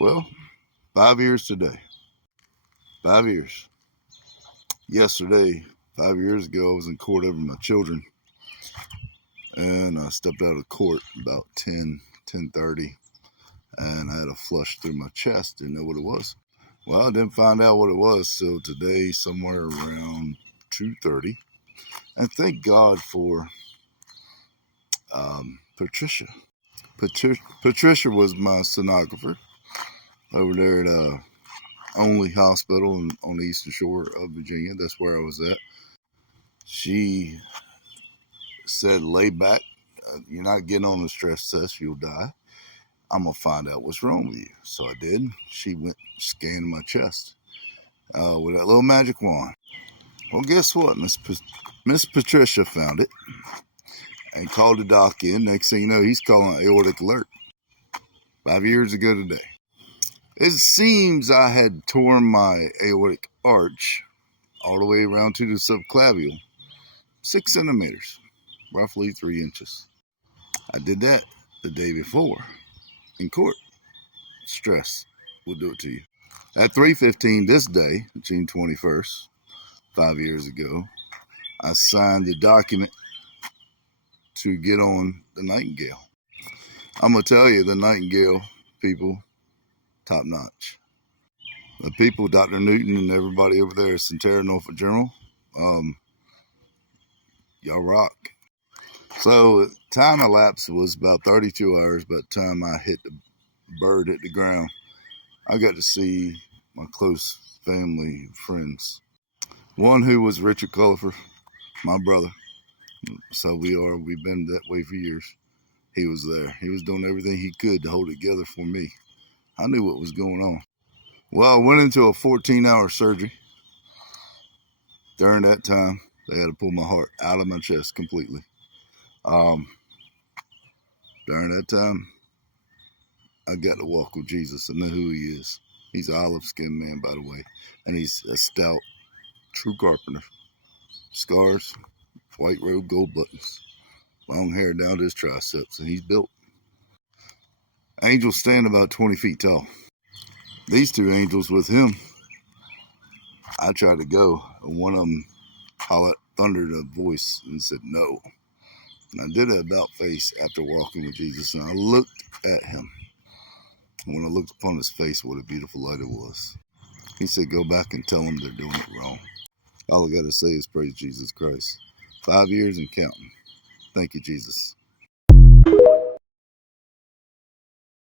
Well, 5 years today. 5 years. Yesterday, 5 years ago, I was in court over my children, and I stepped out of court about 10:30, and I had a flush through my chest. Didn't know what it was. Well, I didn't find out what it was till today, somewhere around 2:30. And thank God for Patricia. Patricia was my sonographer over there at Only Hospital on the Eastern Shore of Virginia. That's where I was at. She said, lay back. You're not getting on the stress test. You'll die. I'm going to find out what's wrong with you. So I did. She went scanning my chest with that little magic wand. Well, guess what? Miss Patricia found it and called the doc in. Next thing you know, he's calling aortic alert. 5 years ago today. It seems I had torn my aortic arch all the way around to the subclavial, 6 centimeters, roughly 3 inches. I did that the day before in court. Stress will do it to you. At 3:15 this day, June 21st, 5 years ago, I signed the document to get on the Nightingale. I'm going to tell you, the Nightingale people, top notch. The people, Dr. Newton and everybody over there at Centera Norfolk General, y'all rock. So time elapsed was about 32 hours by the time I hit the bird at the ground. I got to see my close family friends. One who was Richard Cullifer, my brother. So we've been that way for years. He was there. He was doing everything he could to hold it together for me. I knew what was going on. Well, I went into a 14-hour surgery. During that time, they had to pull my heart out of my chest completely. During that time, I got to walk with Jesus and know who he is. He's an olive-skinned man, by the way, and he's a stout, true carpenter. Scars, white robe, gold buttons, long hair down to his triceps, and he's built. Angels stand about 20 feet tall. These two angels with him, I tried to go, and one of them thundered a voice and said no. And I did an about face after walking with Jesus, and I looked at him. When I looked upon his face, what a beautiful light it was. He said, go back and tell them they're doing it wrong. All I got to say is praise Jesus Christ. 5 years and counting. Thank you, Jesus.